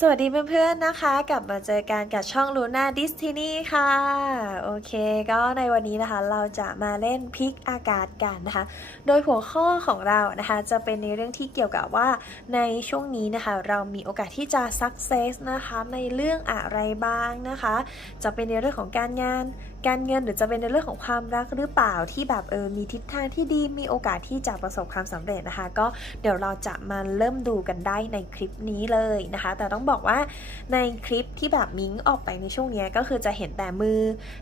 สวัสดีเพื่อนๆนะคะ กลับมาเจอกันกับช่องลูน่าดิสทินีค่ะ โอเค ก็ในวันนี้นะคะเราจะมาเล่นพลิกอากาศกันนะคะ โดยหัวข้อของเรานะคะ จะเป็นในเรื่องที่เกี่ยวกับว่าในช่วงนี้นะคะ เรามีโอกาสที่จะสักเซสนะคะในเรื่องอะไรบ้างนะคะ จะเป็นในเรื่องของการงาน การเงินหรือจะเป็นในเรื่องของความรักหรือเปล่าที่แบบเออมีทิศทางที่ดีมีโอกาสที่จะประสบความสำเร็จนะคะ ก็เดี๋ยวเราจะมาเริ่มดูกันได้ในคลิปนี้เลยนะคะ แต่ต้องบอกว่าในคลิปที่แบบมิ้งออกไปในช่วงนี้ก็คือจะเห็นแต่มือ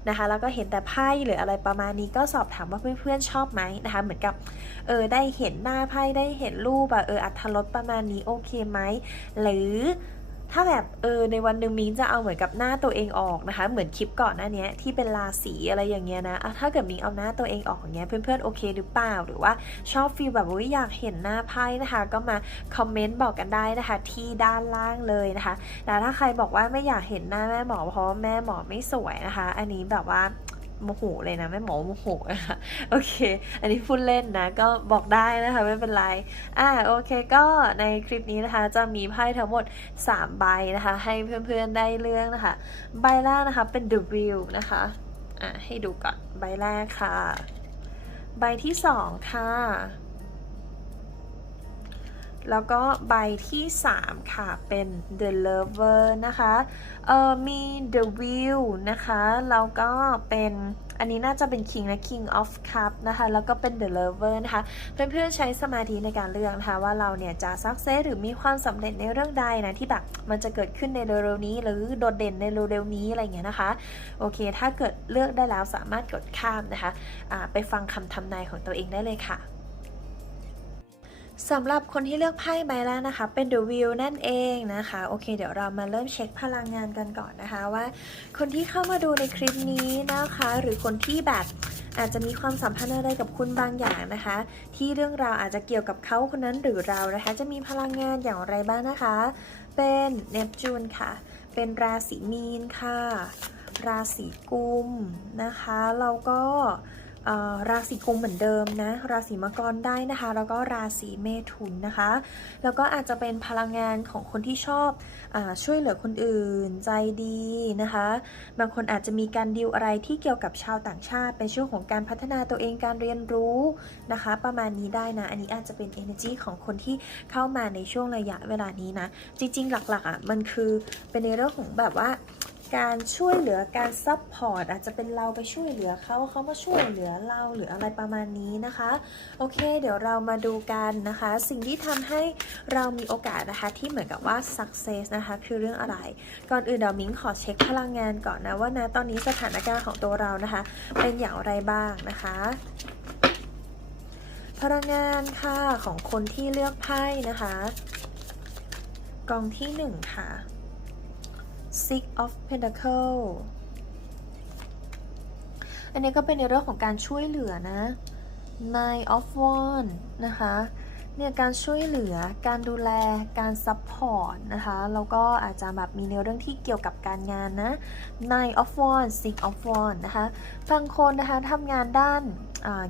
นะคะ แล้วก็เห็นแต่ไพ่หรืออะไรประมาณนี้ก็สอบถามว่าเพื่อนๆชอบไหมนะคะ เหมือนกับเออได้เห็นหน้าไพ่ได้เห็นรูปอะเอออัธรสประมาณนี้โอเคไหมหรือ ถ้าแบบเออในวันหนึ่งมิ้งจะเอาเหมือนกับหน้าตัวเองออกนะคะ เหมือนคลิปก่อนหน้านี้ที่เป็นราศีอะไรอย่างเงี้ยนะะถ้าเกิดมิ้งเอาหน้าตัวเองออกอย่างเงี้ยเพื่อนๆโอเคหรือเปล่า หรือว่าชอบฟีลแบบว่าอยากเห็นหน้าไพ่นะคะ ก็มาคอมเมนต์บอกกันได้นะคะ ที่ด้านล่างเลยนะคะแต่ถ้าใครบอกว่าไม่อยากเห็นหน้าแม่หมอเพราะแม่หมอไม่สวยนะคะ อันนี้แบบว่า โมโหเลยนะแม่หมอโมโหนะคะโอเค อันนี้พูดเล่นนะ ก็บอกได้นะคะไม่เป็นไรอ่าโอเค ก็ในคลิปนี้นะคะ จะมีไพ่ทั้งหมด 3 ใบนะคะ ให้เพื่อนๆได้เลือกนะคะ ใบแรกนะคะเป็น The w i l l นะคะอ่าให้ดูก่อนใบแรกค่ะ ใบที่ 2 ค่ะ แล้วก็ใบที่ 3 ค่ะ เป็น The Lover นะคะเอ่อมี The Wheel นะคะ แล้วก็เป็น อันนี้น่าจะเป็น King และ King of Cup นะคะ แล้วก็เป็น The Lover นะคะ เพื่อนๆใช้สมาธิในการเลือกนะคะ ว่าเราเนี่ยจะ success หรือมีความสำเร็จในเรื่องใดนะ ที่แบบมันจะเกิดขึ้นในเร็วๆนี้ หรือโดดเด่นในเร็วๆนี้อะไรเงี้ยนะคะ โอเค ถ้าเกิดเลือกได้แล้วสามารถกดข้ามนะคะะไปฟังคำทำนายของตัวเองได้เลยค่ะ สำหรับคนที่เลือกไพ่ใบแรกนะคะ เป็น The Wheel นั่นเองนะคะ โอเค เดี๋ยวเรามาเริ่มเช็คพลังงานกันก่อนนะคะว่า คนที่เข้ามาดูในคลิปนี้นะคะ หรือคนที่แบบอาจจะมีความสัมพันธ์อะไรกับคุณบางอย่างนะคะ ที่เรื่องราวอาจจะเกี่ยวกับเขาคนนั้นหรือเรานะคะ จะมีพลังงานอย่างไรบ้างนะคะ เป็นเนปจูนค่ะ เป็นราศีมีนค่ะ ราศีกุมนะคะแล้วก็ ราศีกุมเหมือนเดิมนะ ราศีมังกรได้นะคะ แล้วก็ราศีเมถุนนะคะ แล้วก็อาจจะเป็นพลังงานของคนที่ชอบอช่วยเหลือคนอื่น ใจดีนะคะ บางคนอาจจะมีการดีลอะไรที่เกี่ยวกับชาวต่างชาติ เป็นช่วงของการพัฒนาตัวเองการเรียนรู้นะคะ ประมาณนี้ได้นะ อันนี้อาจจะเป็น energy ของคนที่เข้ามาในช่วงระยะเวลานี้นะ จริงๆ หลักๆอะมันคือเป็นในเรื่องของแบบว่า การช่วยเหลือการซัพพอร์ตอาจจะเป็นเราไปช่วยเหลือเขาเขามาช่วยเหลือเราหรืออะไรประมาณนี้นะคะ โอเค เดี๋ยวเรามาดูกันนะคะ สิ่งที่ทำให้เรามีโอกาสนะคะที่เหมือนกับว่า success นะคะคือเรื่องอะไร ก่อนอื่นเดี๋ยวมิ้งขอเช็คพลังงานก่อนนะว่านะตอนนี้สถานการณ์ของตัวเรานะคะ เป็นอย่างไรบ้างนะคะพลังงานค่ะของคนที่เลือกไพ่นะคะ กองที่หนึ่งค่ะ Six of Pentacle อันนี้ก็เป็นในเรื่องของการช่วยเหลือนะ Nine of Wands นะคะ เนี่ยการช่วยเหลือ การดูแล การซัพพอร์ตนะคะ แล้วก็อาจจะแบบมีในเรื่องที่เกี่ยวกับการงานนะ Nine of Wands Six of Wands นะคะ บางคนนะคะทำงานด้าน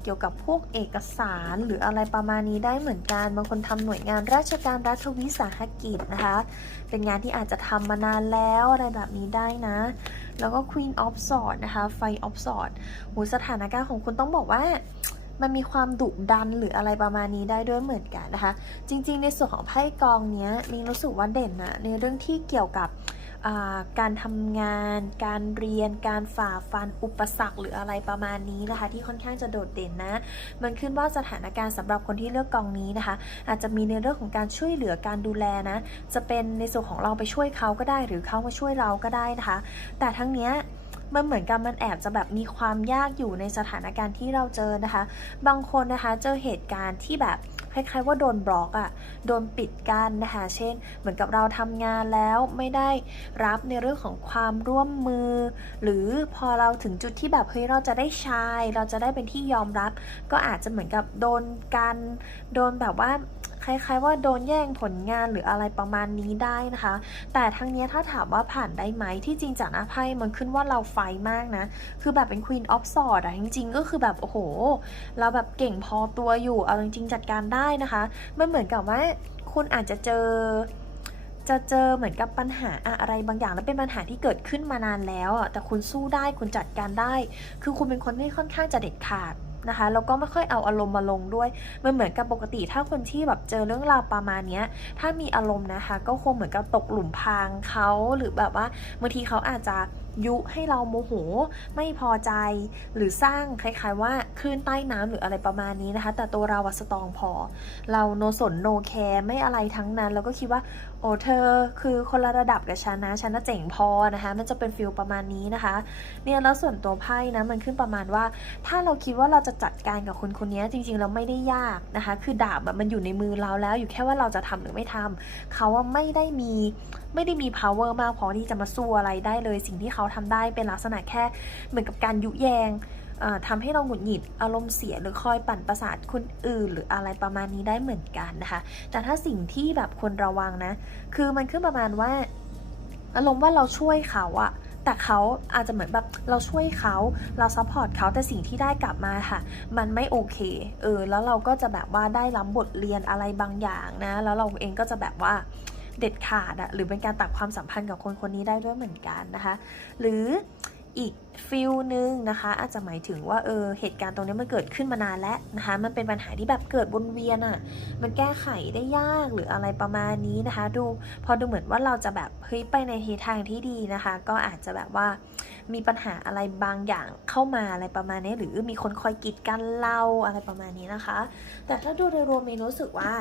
เกี่ยวกับพวกเอกสารหรืออะไรประมาณนี้ได้เหมือนกัน บางคนทำหน่วยงานราชการรัฐวิสาหกิจนะคะ เป็นงานที่อาจจะทำมานานแล้วอะไรแบบนี้ได้นะ แล้วก็ Queen of Swords นะคะ Five of Swords หูสถานการณ์ของคุณต้องบอกว่า มันมีความดุดันหรืออะไรประมาณนี้ได้ด้วยเหมือนกันนะคะ จริงๆ ในส่วนของไพ่กองเนี้ยมิงรู้สึกว่าเด่นนะในเรื่องที่เกี่ยวกับการทำงาน การเรียน การฝ่าฟัน อุปสรรคหรืออะไรประมาณนี้นะคะ ที่ค่อนข้างจะโดดเด่นนะ มันขึ้นว่าสถานการณ์สำหรับคนที่เลือกกองนี้นะคะ อาจจะมีในเรื่องของการช่วยเหลือการดูแลนะ จะเป็นในส่วนของเราไปช่วยเขาก็ได้ หรือเขามาช่วยเราก็ได้นะคะ แต่ทั้งเนี้ย มันเหมือนกับมันแอบจะแบบมีความยากอยู่ในสถานการณ์ที่เราเจอนะคะ บางคนนะคะเจอเหตุการณ์ที่แบบคล้ายๆว่าโดนบล็อกอะ่ะ โดนปิดกั้นนะคะ เช่น เหมือนกับเราทำงานแล้วไม่ได้รับในเรื่องของความร่วมมือ หรือพอเราถึงจุดที่แบบเฮ้ยเราจะได้ชาย เราจะได้เป็นที่ยอมรับ ก็อาจจะเหมือนกับโดนกัน โดนแบบว่า คล้ายๆว่าโดนแย่งผลงานหรืออะไรประมาณนี้ได้นะคะ แต่ทั้งนี้ถ้าถามว่าผ่านได้ไหมที่จริงจากหน้าไพ่มันขึ้นว่าเราไฟมากนะ คือแบบเป็น Queen of Swords อะจริงๆ ก็คือแบบโอ้โห เราแบบเก่งพอตัวอยู่เอาจริงๆจัดการได้นะคะมันเหมือนกับว่าคุณอาจจะเจอจะเจอเหมือนกับปัญหาอะไรบางอย่างแล้วเป็นปัญหาที่เกิดขึ้นมานานแล้วอะแต่คุณสู้ได้คุณจัดการได้ คือคุณเป็นคนที่ค่อนข้างจะเด็ดขาด นะคะแล้วก็ไม่ค่อยเอาอารมณ์มาลงด้วยมันเหมือนกับปกติถ้าคนที่แบบเจอเรื่องราวประมาณนี้ถ้ามีอารมณ์นะคะ ก็คงเหมือนกับตกหลุมพรางเขาหรือแบบว่าบางทีเขาอาจจะ ยุให้เราโมโห ไม่พอใจ หรือสร้างคล้ายๆว่าคลื่นใต้น้ำหรืออะไรประมาณนี้นะคะ แต่ตัวเราอะสตองพอ เราโนสนโนแคร์ไม่อะไรทั้งนั้น แล้วก็คิดว่า โอ้เธอคือคนละระดับกับฉันนะฉันน่ะเจ๋งพอนะคะ มันจะเป็นฟิลประมาณนี้นะคะเนี่ยแล้วส่วนตัวไพ่นะมันขึ้นประมาณว่า ถ้าเราคิดว่าเราจะจัดการกับคนคนนี้จริงๆเราไม่ได้ยากนะคะ คือดาบแบบมันอยู่ในมือเราแล้ว อยู่แค่ว่าเราจะทำหรือไม่ทำเขาว่าไม่ได้มีไม่ได้มี power มากพอที่จะมาสู้อะไรได้เลยสิ่งที่เขาาทำได้เป็นลักษณะแค่เหมือนกับการยุแยงเอ่อทำให้เราหงุดหงิดอารมณ์เสียหรือคอยปั่นประสาทคนอื่น หรืออะไรประมาณนี้ได้เหมือนกันนะคะ แต่ถ้าสิ่งที่แบบควรระวังนะ คือมันขึ้นประมาณว่า อารมณ์ว่าเราช่วยเขาอะแต่เขาอาจจะเหมือนแบบเราช่วยเขาเราซัพพอร์ตเขาแต่สิ่งที่ได้กลับมาค่ะ มันไม่โอเคเออแล้วเราก็จะแบบว่าได้รับบทเรียนอะไรบางอย่างนะ แล้วเราเองก็จะแบบว่าเเด็ดขาดอะหรือเป็นการตัดความสัมพันธ์กับคนคนนี้ได้ด้วยเหมือนกันนะคะ หรือ อีกฟิลนึงนะคะ อาจจะหมายถึงว่าเออเหตุการณ์ตรงนี้มันเกิดขึ้นมานานแล้วนะคะ มันเป็นปัญหาที่แบบเกิดวนเวียนอะมันแก้ไขได้ยากหรืออะไรประมาณนี้นะคะ ดูพอดูเหมือนว่าเราจะแบบเฮ้ยไปในทิศทางที่ดีนะคะ ก็อาจจะแบบว่ามีปัญหาอะไรบางอย่างเข้ามาอะไรประมาณนี้ หรือมีคนคอยกีดกันเราอะไรประมาณนี้นะคะ แต่ถ้าดูโดยรวมมีรู้สึกว่า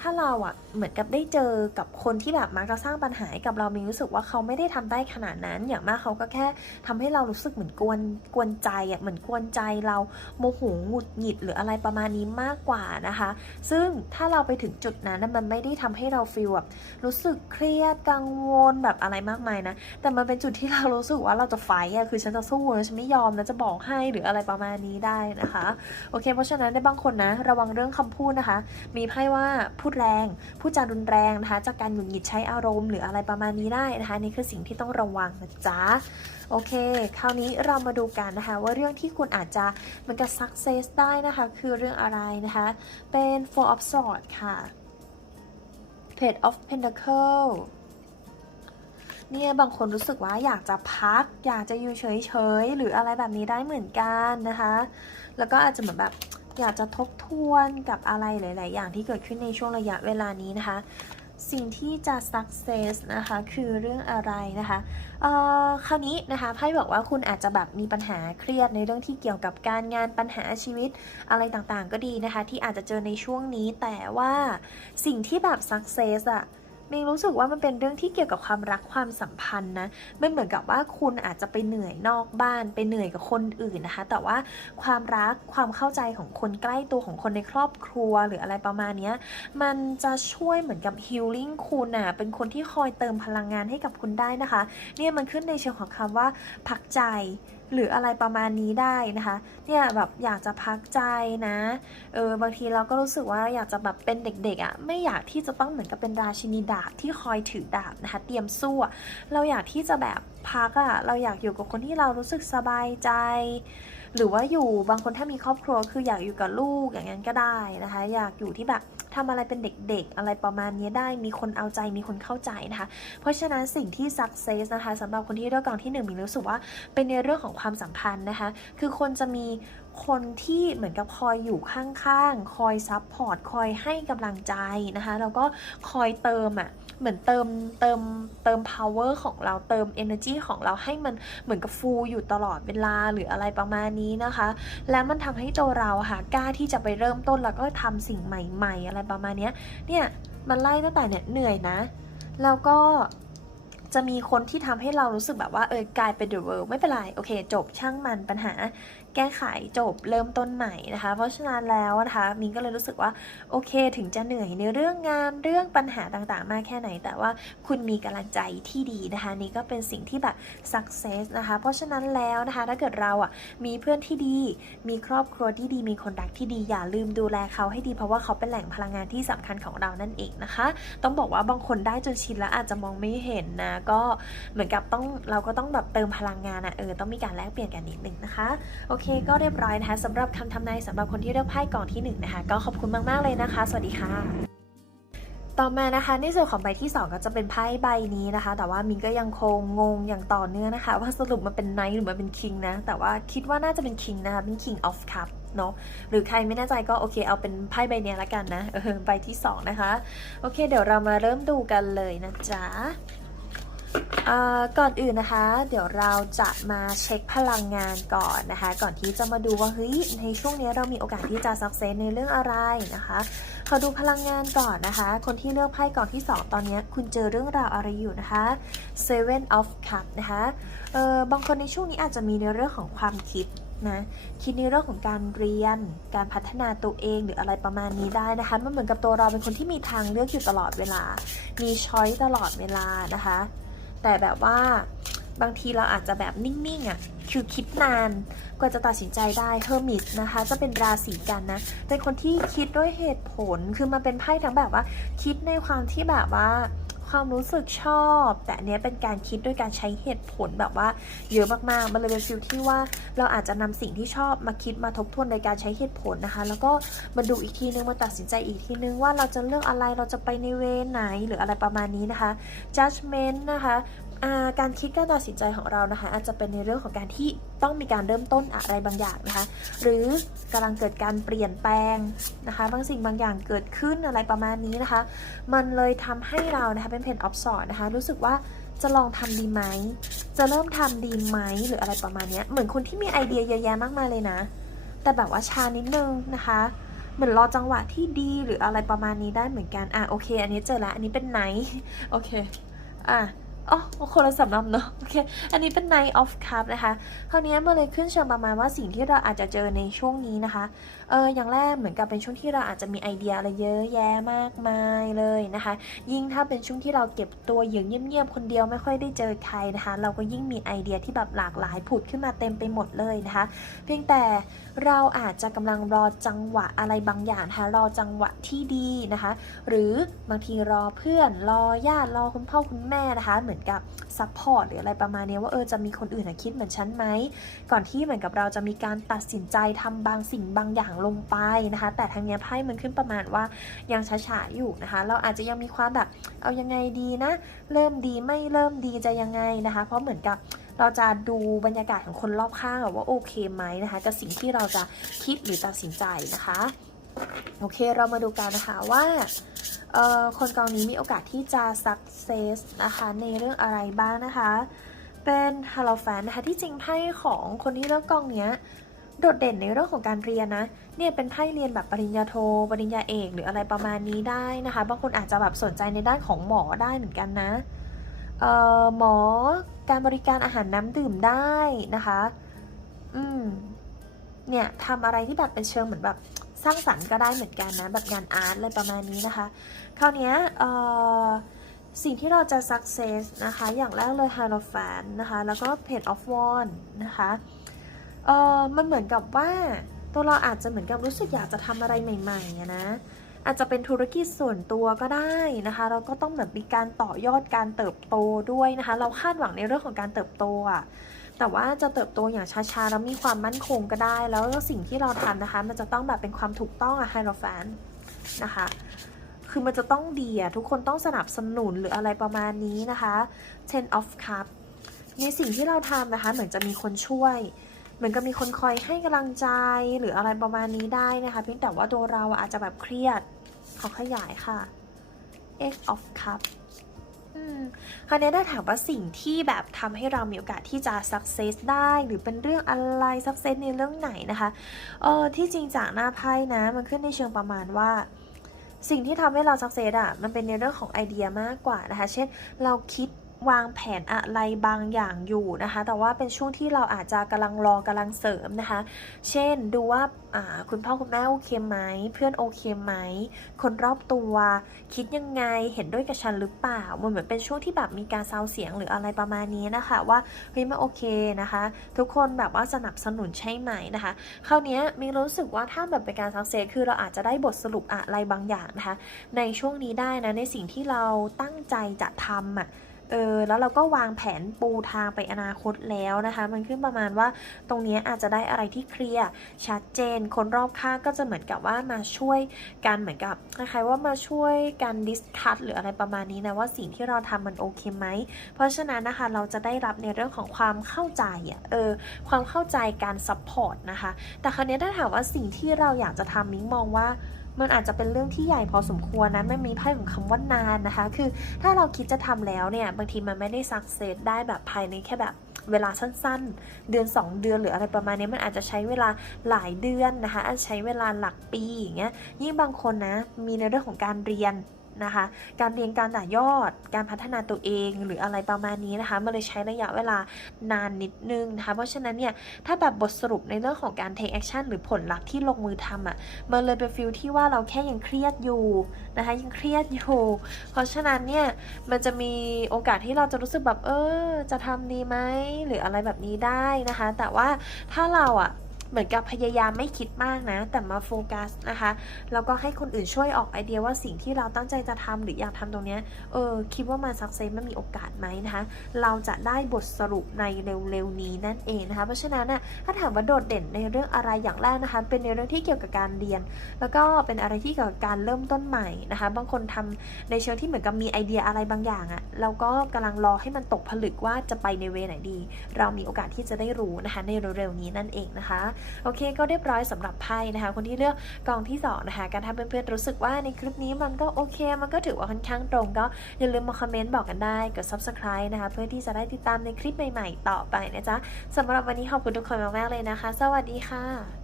ถ้าเราอะเหมือนกับได้เจอกับคนที่แบบมักจะสร้างปัญหากับเรามีรู้สึกว่าเขาไม่ได้ทำได้ขนาดนั้น อย่างมากเขาก็แค่ทำให้เราเรารู้สึกเหมือนกวนกวนใจอะเหมือนกวนใจเราโมโหหงุดหงิดหรืออะไรประมาณนี้มากกว่านะคะ ซึ่งถ้าเราไปถึงจุดนั้นนะมันไม่ได้ทำให้เราฟีลแบบรู้สึกเครียดกังวลแบบอะไรมากมายนะ แต่มันเป็นจุดที่เรารู้สึกว่าเราจะไฟต์อะคือฉันจะสู้นะฉันไม่ยอมนะจะบอกให้หรืออะไรประมาณนี้ได้นะคะโอเค เพราะฉะนั้นในบางคนนะ ระวังเรื่องคำพูดนะคะ มีไพ่ว่าพูดแรงพูดจารุนแรงนะคะจากการหงุดหงิดใช้อารมณ์หรืออะไรประมาณนี้ได้นะคะนี่คือสิ่งที่ต้องระวังนะจ๊ะ โอเค คราวนี้เรามาดูกันนะคะ ว่าเรื่องที่คุณอาจจะเหมันกับ success ได้นะคะ คือเรื่องอะไรนะคะ เป็น four of swords ค่ะ page of pentacle เนี่ยบางคนรู้สึกว่าอยากจะพัก อยากจะอยู่เฉยๆ หรืออะไรแบบนี้ได้เหมือนกันนะคะ แล้วก็อาจจะเหมือนแบบอยากจะทบทวนกับอะไรหลาย ๆ อย่างที่เกิดขึ้นในช่วงระยะเวลานี้นะคะ สิ่งที่จะ success นะคะ คือเรื่องอะไรนะคะเอ่อคราวนี้นะคะไพ่บอกว่าคุณอาจจะแบบมีปัญหาเครียดในเรื่องที่เกี่ยวกับการงานปัญหาชีวิตอะไรต่างๆ ก็ดีนะคะ ที่อาจจะเจอในช่วงนี้แต่ว่าสิ่งที่แบบ success อะ เมงรู้สึกว่ามันเป็นเรื่องที่เกี่ยวกับความรักความสัมพันธ์นะไม่เหมือนกับว่าคุณอาจจะไปเหนื่อยนอกบ้านไปเหนื่อยกับคนอื่นนะคะ แต่ว่าความรักความเข้าใจของคนใกล้ตัวของคนในครอบครัวหรืออะไรประมาณนี้มันจะช่วยเหมือนกับฮิลลิ่งคุณอะเป็นคนที่คอยเติมพลังงานให้กับคุณได้นะคะ เนี่ยมันขึ้นในเชิงของคำว่าพักใจ หรืออะไรประมาณนี้ได้นะคะเนี่ยแบบอยากจะพักใจนะเออบางทีเราก็รู้สึกว่าอยากจะแบบเป็นเด็กๆอะ่ะไม่อยากที่จะต้องเหมือนกับเป็นราชินีดาบที่คอยถือดาบนะคะเตรียมสู้อะเราอยากที่จะแบบพักอะ่ะเราอยากอยู่กับคนที่เรารู้สึกสบายใจ หรือว่าอยู่บางคนถ้ามีครอบครัวคืออยากอยู่กับลูกอย่างนั้นก็ได้นะคะ อยากอยู่ที่แบบทำอะไรเป็นเด็กๆ อะไรประมาณนี้ได้มีคนเอาใจมีคนเข้าใจนะคะ เพราะฉะนั้นสิ่งที่ success นะคะสำหรับคนที่เลือกกองที่หนึ่งมีรู้สึกว่าเป็นในเรื่องของความสัมพันธ์นะคะ คือคนจะมี คนที่เหมือนกับคอยอยู่ข้างๆ คอยซับพอร์ต คอยให้กำลังใจนะคะ แล้วก็คอยเติมอะ เหมือนเติม เติม เติม power ของเรา เติม energy ของเราให้มันเหมือนกับฟูอยู่ตลอดเวลาหรืออะไรประมาณนี้นะคะ แล้วมันทำให้ตัวเราค่ะกล้าที่จะไปเริ่มต้นแล้วก็ทำสิ่งใหม่ๆ อะไรประมาณนี้เนี่ย มันไล่ตั้งแต่เนี่ยเหนื่อยนะ แล้วก็จะมีคนที่ทำให้เรารู้สึกแบบว่าเออกลายเป็น the world ไม่เป็นไร โอเค จบช่างมันปัญหา แก้ไขจบเริ่มต้นใหม่นะคะ เพราะฉะนั้นแล้วนะคะมินก็เลยรู้สึกว่าโอเคถึงจะเหนื่อยในเรื่องงานเรื่องปัญหาต่างๆ มากแค่ไหน แต่ว่าคุณมีกำลังใจที่ดีนะคะ นี่ก็เป็นสิ่งที่แบบ success นะคะ เพราะฉะนั้นแล้วนะคะถ้าเกิดเราอะมีเพื่อนที่ดี มีครอบครัวที่ดีมีคนรักที่ดี อย่าลืมดูแลเขาให้ดี เพราะว่าเขาเป็นแหล่งพลังงานที่สำคัญของเรานั่นเองนะคะ ต้องบอกว่าบางคนได้จนชินแล้วอาจจะมองไม่เห็นนะก็เหมือนกับต้องเราก็ต้องแบบเติมพลังงานอะเออต้องมีการแลกเปลี่ยนกันนิดนึงนะคะโอเคเคก็เรียบร้อยนะคะสำหรับคำทำนายสำหรับคนที่เลือกไพ่กล่องที่หนึ่งนะคะก็ขอบคุณมากๆเลยนะคะ สวัสดีค่ะ ต่อมานะคะในส่วนของใบที่ 2 ก็จะเป็นไพ่ใบนี้นะคะ แต่ว่ามินก็ยังคงงงอย่างต่อเนื่องนะคะ ว่าสรุปมันเป็นไนท์หรือมันเป็นคิงนะ แต่ว่าคิดว่าน่าจะเป็นคิงนะคะเป็น king of cup เนาะหรือใครไม่แน่ใจก็โอเคเอาเป็นไพ่ใบนี้ละกันนะเออใบที่ 2 นะคะ โอเค เดี๋ยวเรามาเริ่มดูกันเลยนะจ๊ะ ก่อนอื่นนะคะ เดี๋ยวเราจะมาเช็คพลังงานก่อนนะคะ ก่อนที่จะมาดูว่าเฮ้ยในช่วงนี้เรามีโอกาสที่จะสักเซสในเรื่องอะไรนะคะขอดูพลังงานก่อนนะคะ คนที่เลือกไพ่กล่องที่ 2 ตอนนี้คุณเจอเรื่องราวอะไรอยู่นะคะ Seven of Cup นะคะเออบางคนในช่วงนี้อาจจะมีในเรื่องของความคิดนะคิดในเรื่องของการเรียน การพัฒนาตัวเองหรืออะไรประมาณนี้ได้นะคะ มันเหมือนกับตัวเราเป็นคนที่มีทางเลือกอยู่ตลอดเวลา มีช้อยตลอดเวลานะคะ แต่แบบว่าบางทีเราอาจจะแบบนิ่งๆอะ คือคิดนานกว่าจะตัดสินใจได้เฮอร์มิสนะคะ จะเป็นราศีกันนะ เป็นคนที่คิดด้วยเหตุผล คือมันเป็นไพ่ทั้งแบบว่า คิดในความที่แบบว่า ความรู้สึกชอบ แต่อันเนี้ยเป็นการคิดด้วยการใช้เหตุผลแบบว่าเยอะมากๆ มันเลยเป็นฟิลที่ว่าเราอาจจะนำสิ่งที่ชอบมาคิดมาทบทวนโดยการใช้เหตุผลนะคะ แล้วก็มาดูอีกทีนึงมาตัดสินใจอีกทีนึงว่าเราจะเลือกอะไรเราจะไปในเวไหนหรืออะไรประมาณนี้นะคะ judgment นะคะ การคิดการตัดสินใจของเรานะคะ อาจจะเป็นในเรื่องของการที่ต้องมีการเริ่มต้นอะไรบางอย่างนะคะ หรือกำลังเกิดการเปลี่ยนแปลงนะคะ บางสิ่งบางอย่างเกิดขึ้นอะไรประมาณนี้นะคะ มันเลยทำให้เรานะคะเป็นเพนออฟสอร์นะคะ รู้สึกว่าจะลองทำดีไหม จะเริ่มทำดีไหมหรืออะไรประมาณนี้เหมือนคนที่มีไอเดียเยอะแยะมากมายเลยนะ แต่แบบว่าช้านิดนึงนะคะเหมือนรอจังหวะที่ดีหรืออะไรประมาณนี้ได้เหมือนกัน อะโอเค อันนี้เจอแล้ว อันนี้เป็นไหน โอเค อะ อ๋อคนละสำนับเนอะโอเค อันนี้เป็น Night of Cup นะคะ คราวนี้มันเลยขึ้นเชิงประมาณว่าสิ่งที่เราอาจจะเจอในช่วงนี้นะคะ เอออย่างแรกเหมือนกับเป็นช่วงที่เราอาจจะมีไอเดียอะไรเยอะแยะมากมายเลยนะคะ ยิ่งถ้าเป็นช่วงที่เราเก็บตัวอยู่เงียบๆคนเดียวไม่ค่อยได้เจอใครนะคะ เราก็ยิ่งมีไอเดียที่แบบหลากหลายผุดขึ้นมาเต็มไปหมดเลยนะคะ เพียงแต่เราอาจจะกำลังรอจังหวะอะไรบางอย่างนะคะรอจังหวะที่ดีนะคะ หรือบางทีรอเพื่อนรอญาติรอคุณพ่อคุณแม่นะคะเหมือนกับซัพพอร์ตหรืออะไรประมาณนี้ว่าเออจะมีคนอื่นคิดเหมือนฉันไหมก่อนที่เหมือนกับเราจะมีการตัดสินใจทำบางสิ่งบางอย่างลงไปนะคะ แต่ทางเนี้ยไพ่มันขึ้นประมาณว่ายังช้าๆอยู่นะคะ เราอาจจะยังมีความแบบเอายังไงดีนะ เริ่มดีไม่เริ่มดีจะยังไงนะคะ เพราะเหมือนกับเราจะดูบรรยากาศของคนรอบข้างว่าโอเคไหมนะคะกับสิ่งที่เราจะคิดหรือตัดสินใจนะคะ โอเค เรามาดูกันนะคะว่าคนกองนี้มีโอกาสที่จะ success นะคะในเรื่องอะไรบ้างนะคะ เป็นฮาโลแฟนนะคะที่จริงไพ่ของคนที่เลือกกองเนี้ยโดดเด่นในเรื่องของการเรียนนะ เนี่ยเป็นไพ่เรียนแบบปริญญาโท ปริญญาเอกหรืออะไรประมาณนี้ได้นะคะ บางคนอาจจะแบบสนใจในด้านของหมอได้เหมือนกันนะเอ่อหมอการบริการอาหารน้ำดื่มได้นะคะ อืม เนี่ยทำอะไรที่แบบเป็นเชิงเหมือนแบบ สร้างสรรค์ก็ได้เหมือนกันนะ แบบงานอาร์ตอะไรประมาณนี้นะคะ คราวนี้สิ่งที่เราจะ success นะคะ อย่างแรกเลย Hierophant นะคะ แล้วก็ Page of Wand นะคะเออมันเหมือนกับว่าตัวเราอาจจะเหมือนกับรู้สึกอยากจะทำอะไรใหม่ๆนะ อาจจะเป็นธุรกิจส่วนตัวก็ได้นะคะ เราก็ต้องแบบมีการต่อยอดการเติบโตด้วยนะคะ เราคาดหวังในเรื่องของการเติบโตอะ แต่ว่าจะเติบโตอย่างช้าๆแล้วมีความมั่นคงก็ได้ แล้วสิ่งที่เราทำนะคะ มันจะต้องแบบเป็นความถูกต้องอะ Hierophant นะคะคือมันจะต้องดีอะทุกคนต้องสนับสนุนหรืออะไรประมาณนี้นะคะ Ten of Cup ในสิ่งที่เราทำนะคะ เหมือนจะมีคนช่วย เหมือนกับมีคนคอยให้กำลังใจหรืออะไรประมาณนี้ได้นะคะเพียงแต่ว่าตัวเราอาจจะแบบเครียดขอขยายค่ะ X of Cup อืม คราวนี้ถ้าถามว่าสิ่งที่แบบทำให้เรามีโอกาสที่จะสักเซสได้หรือเป็นเรื่องอะไรสักเซสในเรื่องไหนนะคะเออที่จริงจากหน้าไพ่นะ มันขึ้นในเชิงประมาณว่าสิ่งที่ทำให้เราสักเซสอะมันเป็นในเรื่องของไอเดียมากกว่านะคะ เช่น เราคิด วางแผนอะไรบางอย่างอยู่นะคะ แต่ว่าเป็นช่วงที่เราอาจจะกำลังรอกำลังเสริมนะคะ เช่นดูว่าาคุณพ่อคุณแม่โอเคไหม เพื่อนโอเคไหม คนรอบตัวคิดยังไงเห็นด้วยกับฉันหรือเปล่า มันเหมือนเป็นช่วงที่แบบมีการซาวเสียงหรืออะไรประมาณนี้นะคะ ว่าเฮ้ยไม่โอเคนะคะ ทุกคนแบบว่าสนับสนุนใช่ไหมนะคะ คราวนี้มีรู้สึกว่าถ้าแบบเป็นการสักเซสคือเราอาจจะได้บทสรุปอะไรบางอย่างนะคะ ในช่วงนี้ได้นะในสิ่งที่เราตั้งใจจะทำอะ เออแล้วเราก็วางแผนปูทางไปอนาคตแล้วนะคะ มันขึ้นประมาณว่าตรงนี้อาจจะได้อะไรที่เคลียร์ชัดเจน คนรอบข้างก็จะเหมือนกับว่ามาช่วยกันเหมือนกับคล้ายๆว่ามาช่วยกันดิสคัทหรืออะไรประมาณนี้นะว่าสิ่งที่เราทำมันโอเคไหม เพราะฉะนั้นนะคะเราจะได้รับในเรื่องของความเข้าใจอะเออความเข้าใจการซัพพอร์ตนะคะ แต่คราวนี้ถ้าถามว่าสิ่งที่เราอยากจะทำมิ้งมองว่า มันอาจจะเป็นเรื่องที่ใหญ่พอสมควรนะไม่มีไพ่ของคำว่านานนะคะ คือถ้าเราคิดจะทำแล้วเนี่ยบางทีมันไม่ได้สักเซสได้แบบภายในแค่แบบเวลาสั้นๆ เดือน 2 เดือนหรืออะไรประมาณนี้มันอาจจะใช้เวลาหลายเดือนนะคะอาจจะใช้เวลาหลักปีอย่างเงี้ยยิ่งบางคนนะมีในเรื่องของการเรียน นะคะ การเรียนการต่อยอด การพัฒนาตัวเองหรืออะไรประมาณนี้นะคะมันเลยใช้ระยะเวลานานนิดนึงนะคะ เพราะฉะนั้นเนี่ยถ้าแบบบทสรุปในเรื่องของการ take action หรือผลลัพธ์ที่ลงมือทำอะมันเลยเป็นฟิลที่ว่าเราแค่ยังเครียดอยู่นะคะยังเครียดอยู่ เพราะฉะนั้นเนี่ยมันจะมีโอกาสที่เราจะรู้สึกแบบเออจะทำดีไหมหรืออะไรแบบนี้ได้นะคะ แต่ว่าถ้าเราอะ เหมือนกับพยายามไม่คิดมากนะ แต่มาโฟกัสนะคะ แล้วก็ให้คนอื่นช่วยออกไอเดียว่าสิ่งที่เราตั้งใจจะทำหรืออยากทำตรงนี้เออคิดว่ามันสักเซสมันมีโอกาสไหมนะคะ เราจะได้บทสรุปในเร็วๆนี้นั่นเองนะคะ เพราะฉะนั้นน่ะถ้าถามว่าโดดเด่นในเรื่องอะไรอย่างแรกนะคะ เป็นในเรื่องที่เกี่ยวกับการเรียน แล้วก็เป็นอะไรที่เกี่ยวกับการเริ่มต้นใหม่นะคะ บางคนทำในเชิงที่เหมือนกับมีไอเดียอะไรบางอย่างอะ่ะแล้วก็กำลังรอให้มันตกผลึกว่าจะไปในเวไหนดี เรามีโอกาสที่จะได้รู้นะคะในเร็วๆนี้นั่นเองนะคะโอเคก็เรียบร้อยสำหรับไพ่นะคะ คนที่เลือกกองที่สองนะคะการทำเพื่อนๆรู้สึกว่าในคลิปนี้มันก็โอเค มันก็ถือว่าค่อนข้างตรง ก็อย่าลืมมาคอมเมนต์บอกกันได้กด subscribe นะคะ เพื่อที่จะได้ติดตามในคลิปใหม่ๆ ต่อไปนะจ๊ะสำหรับวันนี้ขอบคุณทุกคนมากๆเลยนะคะ สวัสดีค่ะ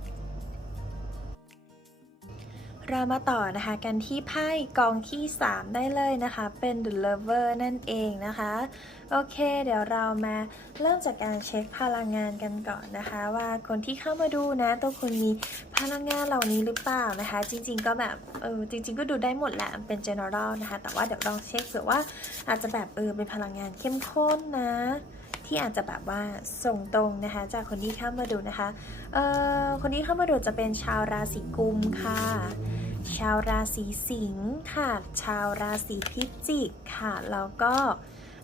เรามาต่อนะคะกันที่ไพ่กองที่ 3 ได้เลยนะคะ เป็น The Lover นั่นเองนะคะ โอเค เดี๋ยวเรามาเริ่มจากการเช็คพลังงานกันก่อนนะคะ ว่าคนที่เข้ามาดูนะตัวคุณมีพลังงานเหล่านี้หรือเปล่านะคะ จริง ๆ ก็แบบเออจริง ๆ ก็ดูได้หมดแหละเป็น general นะคะ แต่ว่าเดี๋ยวลองเช็คเผื่อว่าอาจจะแบบเออเป็นพลังงานเข้มข้นนะ ที่อาจจะแบบว่าส่งตรงนะคะ จากคนที่เข้ามาดูนะคะเอ่อคนที่เข้ามาดูจะเป็นชาวราศีกุมค่ะ ชาวราศีสิงค์ค่ะ ชาวราศีพิจิกค่ะ แล้วก็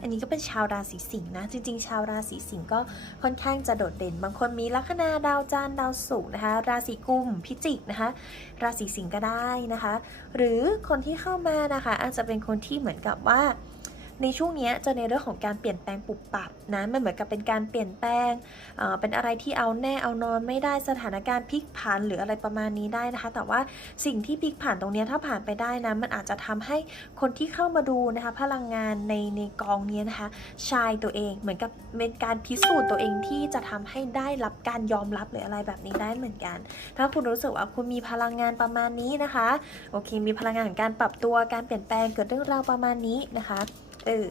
อันนี้ก็เป็นชาวราศีสิงห์นะ จริงๆ ชาวราศีสิงห์ก็ค่อนข้างจะโดดเด่น บางคนมีลัคนาดาวจันทร์ดาวศุกร์นะคะ ราศีกุมพิจิกนะคะ ราศีสิงห์ก็ได้นะคะ หรือคนที่เข้ามานะคะ อาจจะเป็นคนที่เหมือนกับว่า ในช่วงนี้จะในเรื่องของการเปลี่ยนแปลงปรับปรับนะมันเหมือนกับเป็นการเปลี่ยนแปลงเเป็นอะไรที่เอาแน่เอานอนไม่ได้สถานการณ์พลิกผันหรืออะไรประมาณนี้ได้นะคะ แต่ว่าสิ่งที่พลิกผันตรงนี้ถ้าผ่านไปได้นะมันอาจจะทำให้คนที่เข้ามาดูนะคะพลังงานในในกองนี้นะคะชายตัวเองเหมือนกับเป็นการพิสูจน์ตัวเองที่จะทำให้ได้รับการยอมรับหรืออะไรแบบนี้ได้เหมือนกัน ถ้าคุณรู้สึกว่าคุณมีพลังงานประมาณนี้นะคะโอเค มีพลังงานของการปรับตัวการเปลี่ยนแปลงเกิดเรื่องราวประมาณนี้นะคะ เออ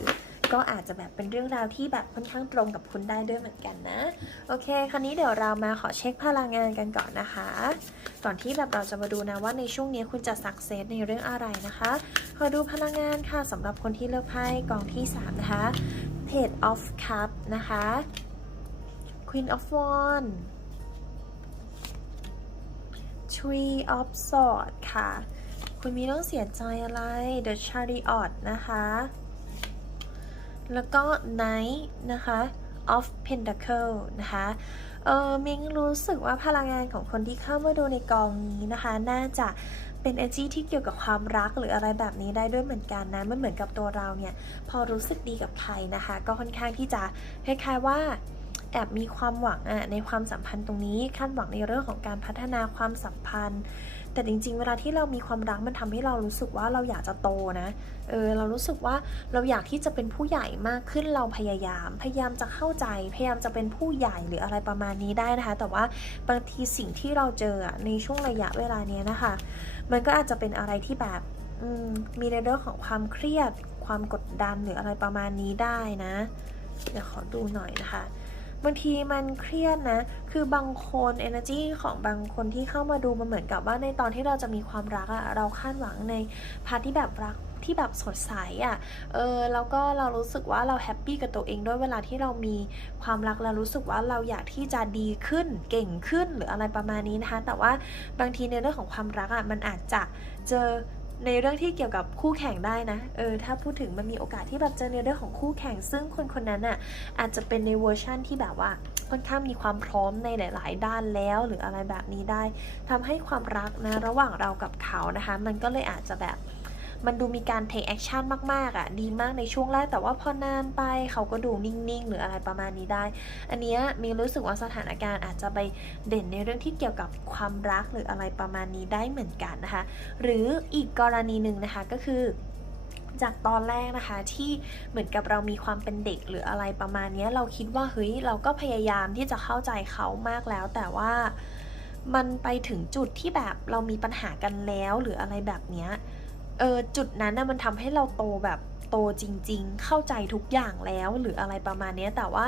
ก็อาจจะแบบเป็นเรื่องราวที่แบบค่อนข้างตรงกับคุณได้ด้วยเหมือนกันนะ โอเค คราวนี้เดี๋ยวเรามาขอเช็คพลังงานกันก่อนนะคะ ก่อนที่แบบเราจะมาดูนะว่าในช่วงนี้คุณจะสักเซสในเรื่องอะไรนะคะ ขอดูพลังงานค่ะสำหรับคนที่เลือกไพ่กองที่ 3 นะคะ Page of Cup นะคะ Queen of Wands Tree of Swords ค่ะ คุณมีต้องเสียใจอะไร The Chariot นะคะ แล้วก็ Knight นะคะ of Pentacle นะคะเออมิงรู้สึกว่าพลังงานของคนที่เข้ามาดูในกองนี้นะคะ น่าจะเป็น energy ที่เกี่ยวกับความรักหรืออะไรแบบนี้ได้ด้วยเหมือนกันนะมันเหมือนกับตัวเราเนี่ย พอรู้สึกดีกับใครนะคะ ก็ค่อนข้างที่จะคล้ายๆว่าแอบมีความหวังอะในความสัมพันธ์ตรงนี้คาดหวังในเรื่องของการพัฒนาความสัมพันธ์ แต่จริง ๆ เวลาที่เรามีความรักมันทำให้เรารู้สึกว่าเราอยากจะโตนะ เออเรารู้สึกว่าเราอยากที่จะเป็นผู้ใหญ่มากขึ้นเราพยายาม พยายามจะเข้าใจ พยายามจะเป็นผู้ใหญ่หรืออะไรประมาณนี้ได้นะคะ แต่ว่าบางทีสิ่งที่เราเจอในช่วงระยะเวลาเนี้ยนะคะ มันก็อาจจะเป็นอะไรที่แบบมมีในเรื่องของความเครียด ความกดดันหรืออะไรประมาณนี้ได้นะ เดี๋ยวขอดูหน่อยนะคะ บางทีมันเครียดนะ คือบางคน energy ของบางคนที่เข้ามาดูมันเหมือนกับว่าในตอนที่เราจะมีความรักอะเราคาดหวังในพาร์ทที่แบบรักที่แบบสดใสอะเออ แล้วก็เรารู้สึกว่าเราแฮปปี้กับตัวเองด้วยเวลาที่เรามีความรักแล้วรู้สึกว่าเราอยากที่จะดีขึ้น เก่งขึ้นหรืออะไรประมาณนี้นะคะ แต่ว่าบางทีในเรื่องของความรักอะมันอาจจะเจอ ในเรื่องที่เกี่ยวกับคู่แข่งได้นะ เออ ถ้าพูดถึงมันมีโอกาสที่แบบเจอในเรื่องของคู่แข่ง ซึ่งคนคนนั้นอะอาจจะเป็นในเวอร์ชั่นที่แบบว่าค่อนข้างมีความพร้อมในหลาย ๆ ด้านแล้วหรืออะไรแบบนี้ได้ทำให้ความรักนะระหว่างเรากับเขานะคะ มันก็เลยอาจจะแบบ มันดูมีการ take action มากๆอะดีมากในช่วงแรกแต่ว่าพอนานไปเขาก็ดูนิ่งๆ หรืออะไรประมาณนี้ได้ อันเนี้ยมีรู้สึกว่าสถานการณ์อาจจะไปเด่นในเรื่องที่เกี่ยวกับความรักหรืออะไรประมาณนี้ได้เหมือนกันนะคะ หรืออีกกรณีหนึ่งนะคะก็คือจากตอนแรกนะคะที่เหมือนกับเรามีความเป็นเด็กหรืออะไรประมาณเนี้ยเราคิดว่าเฮ้ยเราก็พยายามที่จะเข้าใจเขามากแล้ว แต่ว่ามันไปถึงจุดที่แบบเรามีปัญหากันแล้วหรืออะไรแบบเนี้ย เออจุดนั้นนะมันทำให้เราโตแบบโตจริง ๆ เข้าใจทุกอย่างแล้วหรืออะไรประมาณนี้แต่ว่า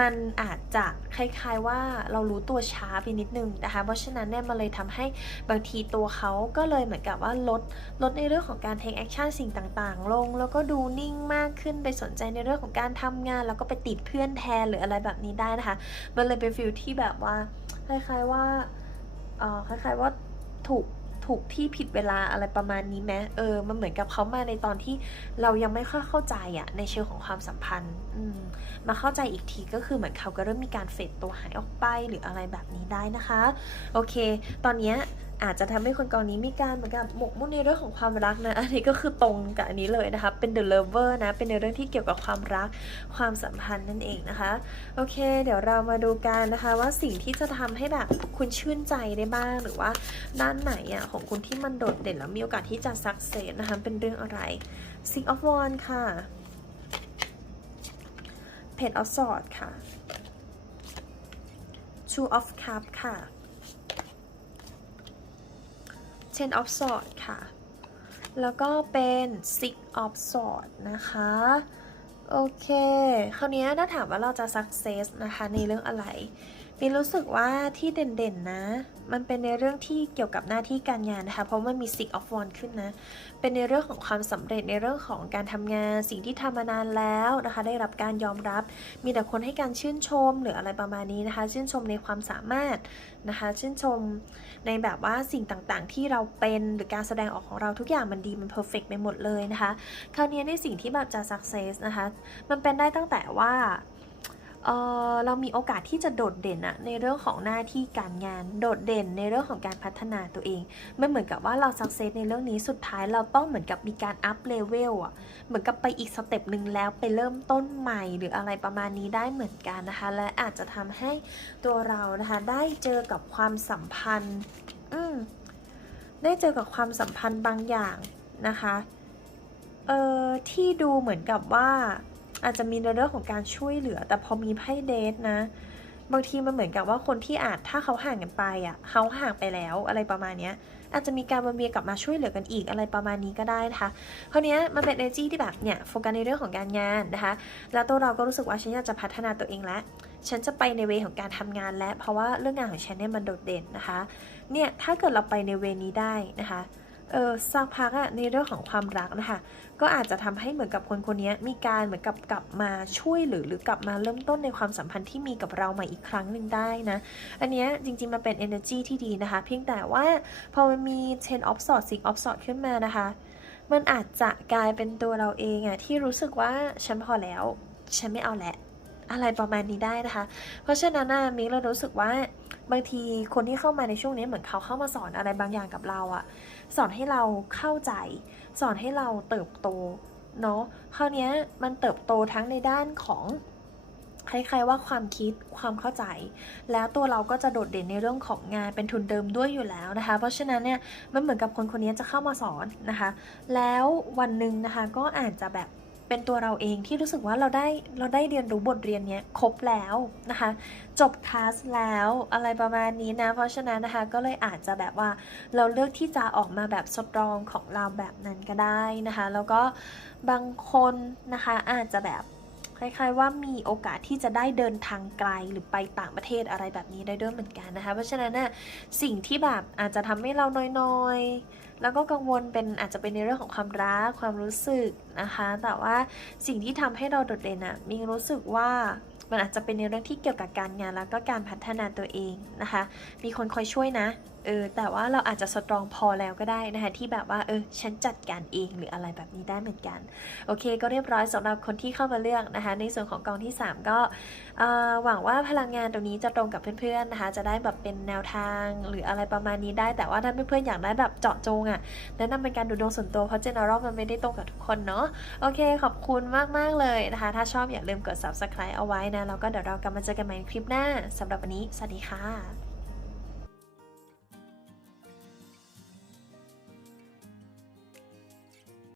มันอาจจะคล้ายๆว่าเรารู้ตัวช้าไปนิดนึงนะคะเพราะฉะนั้นเนี่ยมันเลยทำให้บางทีตัวเขาก็เลยเหมือนกับว่าลดลดในเรื่องของการ take action สิ่งต่างๆ ลง แล้วก็ดูนิ่งมากขึ้นไปสนใจในเรื่องของการทำงาน แล้วก็ไปติดเพื่อนแทนหรืออะไรแบบนี้ได้นะคะ มันเลยเป็นฟิลที่แบบว่าคล้ายๆว่าเออคล้ายๆว่าถูก ถูกที่ผิดเวลาอะไรประมาณนี้ไหมเออ มันเหมือนกับเขามาในตอนที่เรายังไม่ค่อยเข้าใจอะในเชิงของความสัมพันธ์อืมมาเข้าใจอีกทีก็คือเหมือนเขาก็เริ่มมีการเฟดตัวหายออกไปหรืออะไรแบบนี้ได้นะคะ โอเค ตอนเนี้ย อาจจะทำให้คนกองนี้มีการเหมือนกับหมกมุ่นในเรื่องของความรักนะ อันนี้ก็คือตรงกับอันนี้เลยนะคะ เป็น the lover นะ เป็นในเรื่องที่เกี่ยวกับความรัก ความสัมพันธ์นั่นเองนะคะ โอเค เดี๋ยวเรามาดูกันนะคะว่าสิ่งที่จะทำให้แบบคุณชื่นใจได้บ้าง หรือว่าด้านไหนอะของคุณที่มันโดดเด่นแล้วมีโอกาสที่จะ success นะคะ เป็นเรื่องอะไร Six of Wands ค่ะ Page of Swords ค่ะ Two of Cups ค่ะ Ten of Swords ค่ะ แล้วก็เป็น Six of Swords นะคะ โอเค คราวนี้ถ้าถามว่าเราจะ success นะคะ ในเรื่องอะไร มีรู้สึกว่าที่เด่นๆนะ มันเป็นในเรื่องที่เกี่ยวกับหน้าที่การงานนะคะ เพราะมันมี six of wands ขึ้นนะ เป็นในเรื่องของความสำเร็จในเรื่องของการทำงาน สิ่งที่ทำมานานแล้วนะคะ ได้รับการยอมรับ มีแต่คนให้การชื่นชมหรืออะไรประมาณนี้นะคะ ชื่นชมในความสามารถนะคะ ชื่นชมในแบบว่าสิ่งต่างๆ ที่เราเป็นหรือการแสดงออกของเราทุกอย่างมันดีมันเพอร์เฟกไปหมดเลยนะคะ คราวนี้ในสิ่งที่แบบจะ success นะคะ มันเป็นได้ตั้งแต่ว่า เเรามีโอกาสที่จะโดดเด่นอะในเรื่องของหน้าที่การงาน โดดเด่นในเรื่องของการพัฒนาตัวเองไมันเหมือนกับว่าเราสักเซสในเรื่องนี้สุดท้ายเราต้องเหมือนกับมีการอัพเลเวลอะเหมือนกับไปอีกสเต็ปหนึ่งแล้วไปเริ่มต้นใหม่หรืออะไรประมาณนี้ได้เหมือนกันนะคะ และอาจจะทำให้ตัวเรานะคะได้เจอกับความสัมพันธ์อืมได้เจอกับความสัมพันธ์บางอย่างนะคะเอ่อที่ดูเหมือนกับว่า อาจจะมีในเรื่องของการช่วยเหลือ แต่พอมีไพ่เดทนะ บางทีมันเหมือนกับว่าคนที่อาจถ้าเขาห่างกันไปอะเขาห่างไปแล้วอะไรประมาณเนี้ยอาจจะมีการวนเวียนกลับมาช่วยเหลือกันอีกอะไรประมาณนี้ก็ได้นะคะคราวเนี้ยมันเป็น energy ที่แบบเนี่ยโฟกัสในเรื่องของการงานนะคะ แล้วตัวเราก็รู้สึกว่าฉันอยากจะพัฒนาตัวเองแล้วฉันจะไปในเวของการทำงานแล้วเพราะว่าเรื่องงานของฉันเนี่ยมันโดดเด่นนะคะ เนี่ยถ้าเกิดเราไปในเวนี้ได้นะคะ เออสักพักอะในเรื่องของความรักนะคะก็อาจจะทำให้เหมือนกับคนคนนี้มีการเหมือนกับกลับมาช่วยหรือหรือกลับมาเริ่มต้นในความสัมพันธ์ที่มีกับเราใหม่อีกครั้งหนึ่งได้นะอันนี้จริงๆมันเป็น energy ที่ดีนะคะ เพียงแต่ว่าพอมันมี ten of swords six of swords ขึ้นมานะคะ มันอาจจะกลายเป็นตัวเราเองอะที่รู้สึกว่าฉันพอแล้ว ฉันไม่เอาแหละ อะไรประมาณนี้ได้นะคะ เพราะฉะนั้นนะมิกเรารู้สึกว่าบางทีคนที่เข้ามาในช่วงนี้เหมือนเขาเข้ามาสอนอะไรบางอย่างกับเราอะสอนให้เราเข้าใจ สอนให้เราเติบโตเนาะคราวนี้มันเติบโตทั้งในด้านของคล้ายๆว่าความคิดความเข้าใจ แล้วตัวเราก็จะโดดเด่นในเรื่องของงานเป็นทุนเดิมด้วยอยู่แล้วนะคะ เพราะฉะนั้นเนี่ยมันเหมือนกับคนคนนี้จะเข้ามาสอนนะคะ แล้ววันหนึ่งนะคะก็อาจจะแบบ เป็นตัวเราเองที่รู้สึกว่าเราได้เราได้เรียนรู้บทเรียนเนี้ยครบแล้วนะคะ จบคลาสแล้วอะไรประมาณนี้นะ เพราะฉะนั้นนะคะก็เลยอาจจะแบบว่าเราเลือกที่จะออกมาแบบสตรองของเราแบบนั้นก็ได้นะคะ แล้วก็บางคนนะคะอาจจะแบบคล้ายๆว่ามีโอกาสที่จะได้เดินทางไกลหรือไปต่างประเทศอะไรแบบนี้ได้ด้วยเหมือนกันนะคะ เพราะฉะนั้นน่ะสิ่งที่แบบอาจจะทำให้เราน้อยๆ แล้วก็กังวลเป็นอาจจะเป็นในเรื่องของความรักความรู้สึกนะคะ แต่ว่าสิ่งที่ทำให้เราโดดเด่นอะมีรู้สึกว่ามันอาจจะเป็นในเรื่องที่เกี่ยวกับการงานแล้วก็การพัฒนาตัวเองนะคะ มีคนคอยช่วยนะ เออแต่ว่าเราอาจจะสตรองพอแล้วก็ได้นะคะที่แบบว่าเออฉันจัดการเองหรืออะไรแบบนี้ได้เหมือนกันโอเค ก็เรียบร้อยสำหรับคนที่เข้ามาเลือกนะคะ ในส่วนของกองที่ 3 ก็หวังว่าพลังงานตรงนี้จะตรงกับเพื่อนๆนะคะ จะได้แบบเป็นแนวทางหรืออะไรประมาณนี้ได้ แต่ว่าถ้าเพื่อนๆอยากได้แบบเจาะจงอะ่ะแนะนำเป็นการดูดวงส่วนตัวเพราะ general มันไม่ได้ตรงกับทุกคนเนาะโอเค ขอบคุณมากๆเลยนะคะ ถ้าชอบอย่าลืมกด subscribe เอาไว้นะแล้วก็เดี๋ยวเรากลับมาเจอกันใหม่ในคลิปหน้าสำหรับวันนี้สวัสดีค่ะ